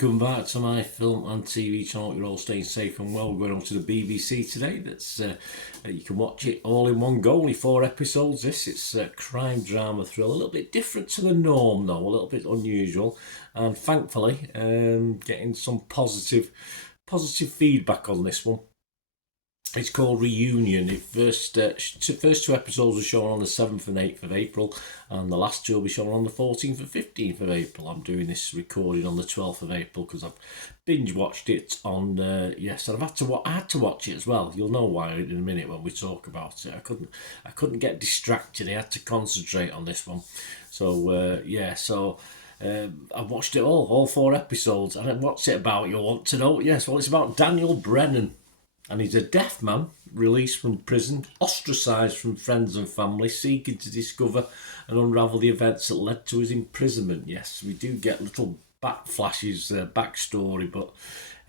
welcome back to my film and TV channel. You're all staying safe and well. We're going on to the BBC today. That's you can watch it all in one go. Only 4 episodes. It's a crime drama thriller, a little bit different to the norm though, a little bit unusual, and thankfully getting some positive feedback on this one. It's called Reunion. The first 2 episodes were shown on the 7th and 8th of April, and the last 2 will be shown on the 14th and 15th of April. I'm doing this recording on the 12th of April because I've binge watched it on. And I've had to watch it as well. You'll know why in a minute when we talk about it. I couldn't get distracted. I had to concentrate on this one. So I've watched it all 4 episodes. And what's it about? You'll want to know. Yes, well, it's about Daniel Brennan. And he's a deaf man, released from prison, ostracised from friends and family, seeking to discover and unravel the events that led to his imprisonment. Yes, we do get little backflashes, backstory, but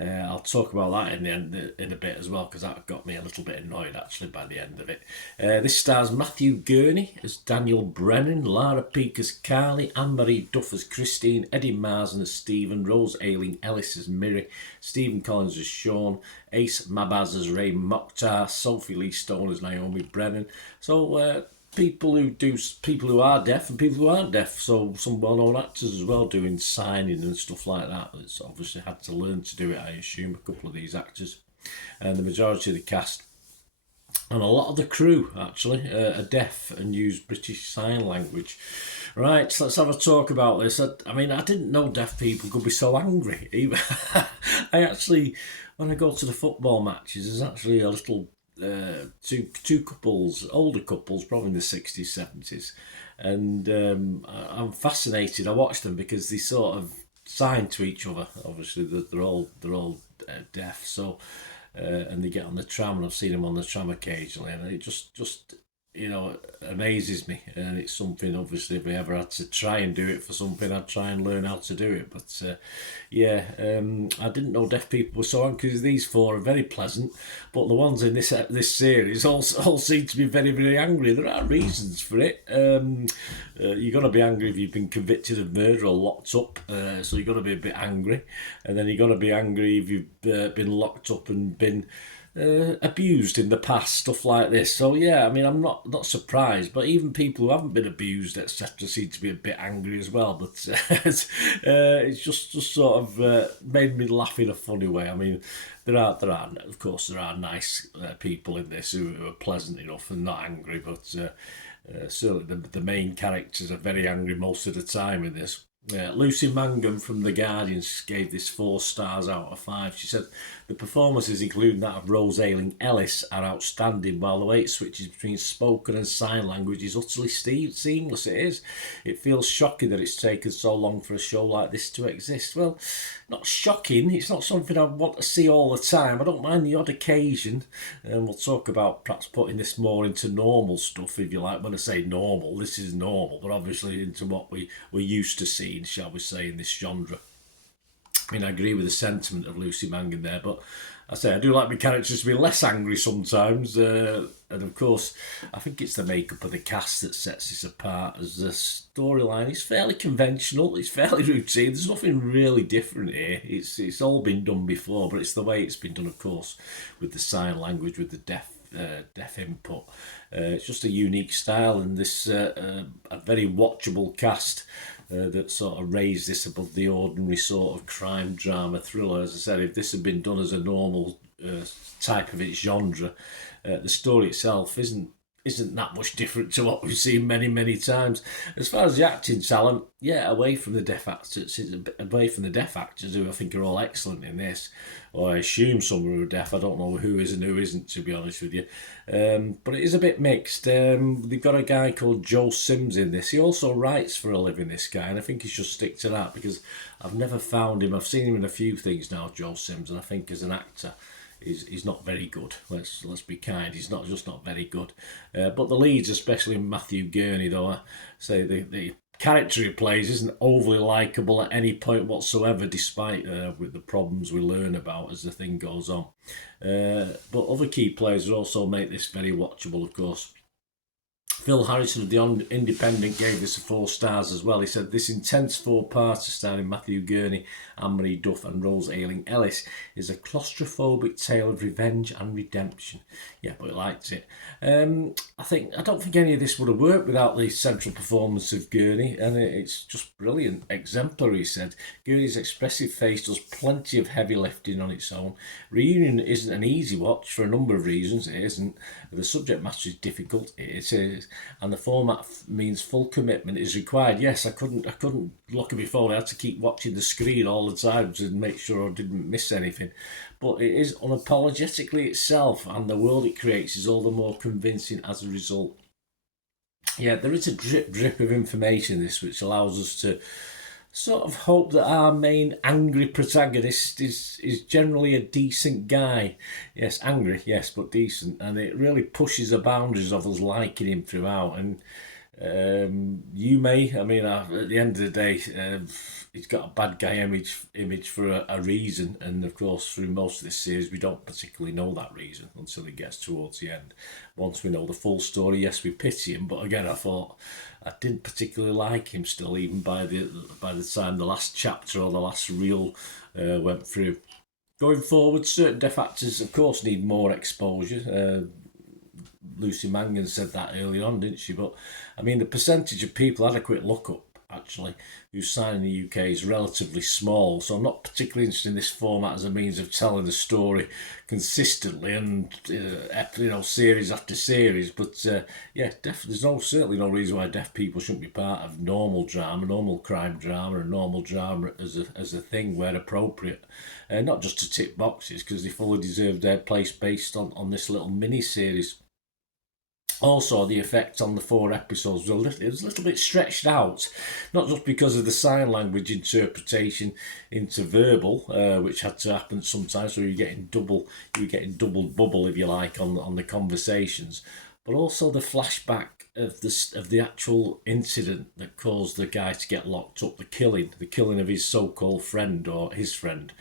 I'll talk about that in a bit as well, because that got me a little bit annoyed actually by the end of it. This stars Matthew Gurney as Daniel Brennan, Lara Peake as Carly, Anne-Marie Duff as Christine, Eddie Marsan as Stephen, Rose Ayling-Ellis as Miri, Stephen Collins as Sean, Ace Mabaz as Ray Mokhtar, Sophie Lee Stone as Naomi Brennan. So people who are deaf and people who aren't deaf, so some well-known actors as well doing signing and stuff like that. It's obviously had to learn to do it, I assume, a couple of these actors, and the majority of the cast and a lot of the crew actually are deaf and use British Sign Language. Right, so let's have a talk about this. I mean, I didn't know deaf people could be so angry. Even I actually, when I go to the football matches, there's actually a little two couples, older couples, probably in the 60s, 70s, and I'm fascinated. I watch them because they sort of sign to each other. Obviously, they're all deaf, so and they get on the tram, and I've seen them on the tram occasionally, and it just amazes me. And it's something, obviously, if we ever had to try and do it for something, I'd try and learn how to do it. But I didn't know deaf people were so angry, because these 4 are very pleasant, but the ones in this series all seem to be very, very angry. There are reasons for it. You're going to be angry if you've been convicted of murder or locked up, so you're going to be a bit angry. And then you're going to be angry if you've been locked up and been abused in the past, stuff like this. So yeah, I mean, I'm not surprised, but even people who haven't been abused, etc., seem to be a bit angry as well. But it's just sort of made me laugh in a funny way. I mean, there are of course there are nice people in this who are pleasant enough and not angry, but certainly the main characters are very angry most of the time in this. Lucy Mangum from The Guardian gave this 4 stars out of 5. She said the performances, including that of Rose Ayling-Ellis, are outstanding, while the way it switches between spoken and sign language is utterly seamless. It is. It feels shocking that it's taken so long for a show like this to exist. Well, not shocking. It's not something I want to see all the time. I don't mind the odd occasion, and we'll talk about perhaps putting this more into normal stuff, if you like. When I say normal, this is normal, but obviously into what we're used to seeing, shall we say, in this genre. I mean, I agree with the sentiment of Lucy Mangan there, but I do like my characters to be less angry sometimes. And of course, I think it's the makeup of the cast that sets this apart, as the storyline is fairly conventional, it's fairly routine, there's nothing really different here. It's all been done before, but it's the way it's been done, of course, with the sign language, with the deaf input. It's just a unique style, and this a very watchable cast that sort of raised this above the ordinary sort of crime drama thriller. As I said, if this had been done as a normal type of its genre, the story itself isn't that much different to what we've seen many times. As far as the acting talent, yeah, away from the deaf actors who I think are all excellent in this, or I assume some who are deaf. I don't know who is and who isn't, to be honest with you. But it is a bit mixed. They've got a guy called Joe Sims in this. He also writes for a living, this guy, and I think he should stick to that, because I've never found him. I've seen him in a few things now, Joe Sims, and I think as an actor, he's not very good. Let's be kind. He's not very good. But the leads, especially Matthew Gurney, though, I say the character he plays isn't overly likeable at any point whatsoever, despite with the problems we learn about as the thing goes on. But other key players also make this very watchable, of course. Phil Harrison of The Independent gave this 4 stars as well. He said, this intense 4-parter starring Matthew Gurney, Anne-Marie Duff and Rose Ayling-Ellis is a claustrophobic tale of revenge and redemption. Yeah, but he liked it. I don't think any of this would have worked without the central performance of Gurney, and it's just brilliant, exemplary, he said. Gurney's expressive face does plenty of heavy lifting on its own. Reunion isn't an easy watch for a number of reasons. It isn't. The subject matter is difficult. It is, and the format means full commitment is required. Yes, I couldn't look at my phone. I had to keep watching the screen all the time to make sure I didn't miss anything. But it is unapologetically itself, and the world it creates is all the more convincing as a result. Yeah, there is a drip of information in this which allows us to sort of hope that our main angry protagonist is generally a decent guy. Yes, angry, yes, but decent. And it really pushes the boundaries of us liking him throughout. And you may, I mean, at the end of the day, he's got a bad guy image for a reason. And of course, through most of this series, we don't particularly know that reason until it gets towards the end. Once we know the full story, yes, we pity him. But again, I thought I didn't particularly like him still, even by the time the last chapter or the last reel went through. Going forward, certain deaf actors, of course, need more exposure. Lucy Mangan said that earlier on, didn't she? But I mean, the percentage of people, I had a quick look up actually, who sign in the UK is relatively small. So I'm not particularly interested in this format as a means of telling the story consistently and series after series. But yeah, there's certainly no reason why deaf people shouldn't be part of normal drama, normal crime drama, and normal drama as a thing where appropriate. Not just to tick boxes, because they fully deserve their place based on this little mini series. Also, the effect on the 4 episodes was a little bit stretched out, not just because of the sign language interpretation into verbal, which had to happen sometimes, so you're getting double bubble, if you like, on the conversations, but also the flashback of the actual incident that caused the guy to get locked up, the killing of his so-called friend or his friend.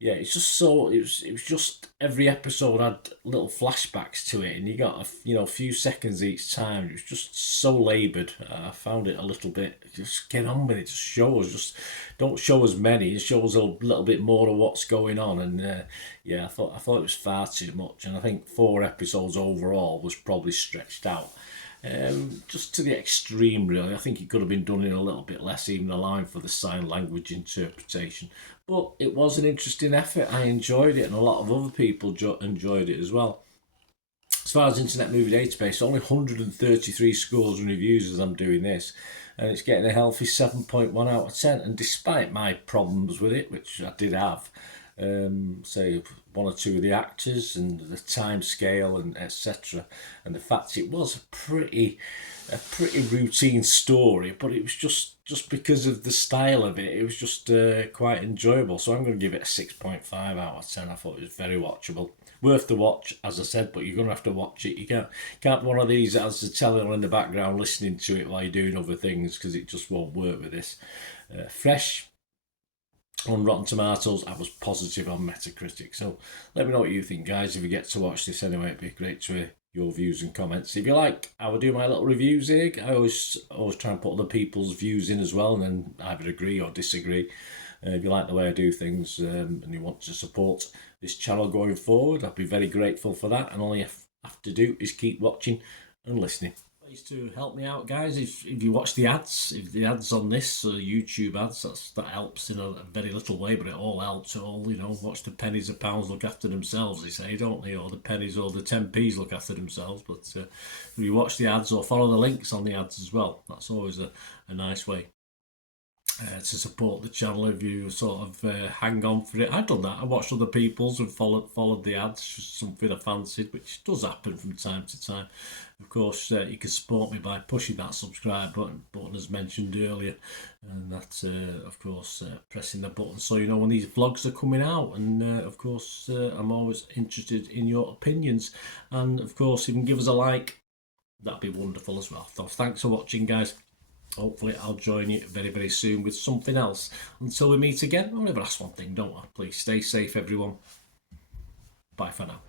Yeah, it's just so it was just every episode had little flashbacks to it, and you got a few seconds each time. It was just so laboured. I found it a little bit. Just get on with it. Just show us. Just don't show us many. Just show us a little bit more of what's going on. And yeah, I thought it was far too much. And I think 4 episodes overall was probably stretched out. Just to the extreme, really. I think it could have been done in a little bit less, even allowing for the sign language interpretation. But it was an interesting effort. I enjoyed it, and a lot of other people enjoyed it as well. As far as Internet Movie Database, only 133 scores and reviews as I'm doing this, and it's getting a healthy 7.1 out of 10. And despite my problems with it, which I did have, say 1 or 2 of the actors and the time scale and etc., and the fact it was a pretty routine story, but it was just because of the style of it, it was just quite enjoyable. So I'm going to give it a 6.5 out of 10. I thought it was very watchable, worth the watch, as I said, but you're going to have to watch it. You can't be one of these that has the telly on in the background listening to it while you're doing other things, because it just won't work with this. Fresh on Rotten Tomatoes, I was positive on Metacritic. So let me know what you think, guys. If you get to watch this anyway, it'd be great to hear your views and comments. If you like, I will do my little reviews here. I always try and put other people's views in as well, and then either agree or disagree. If you like the way I do things and you want to support this channel going forward, I'd be very grateful for that. And all you have to do is keep watching and listening. Ways to help me out, guys, if you watch the ads, if the ads on this YouTube ads, that helps in a very little way, but it all helps. It all, watch the pennies and pounds look after themselves, they say, don't they? Or the pennies or the 10p's look after themselves. But if you watch the ads or follow the links on the ads as well, that's always a nice way to support the channel. If you sort of hang on for it, I've done that. I watched other people's and followed the ads, just something I fancied, which does happen from time to time. Of course, you can support me by pushing that subscribe button as mentioned earlier, and that's of course pressing the button so you know when these vlogs are coming out. And of course, I'm always interested in your opinions, and of course, if you can give us a like, that'd be wonderful as well. So thanks for watching, guys. Hopefully I'll join you very, very soon with something else. Until we meet again, I'll never ask one thing, don't I? Please stay safe, everyone. Bye for now.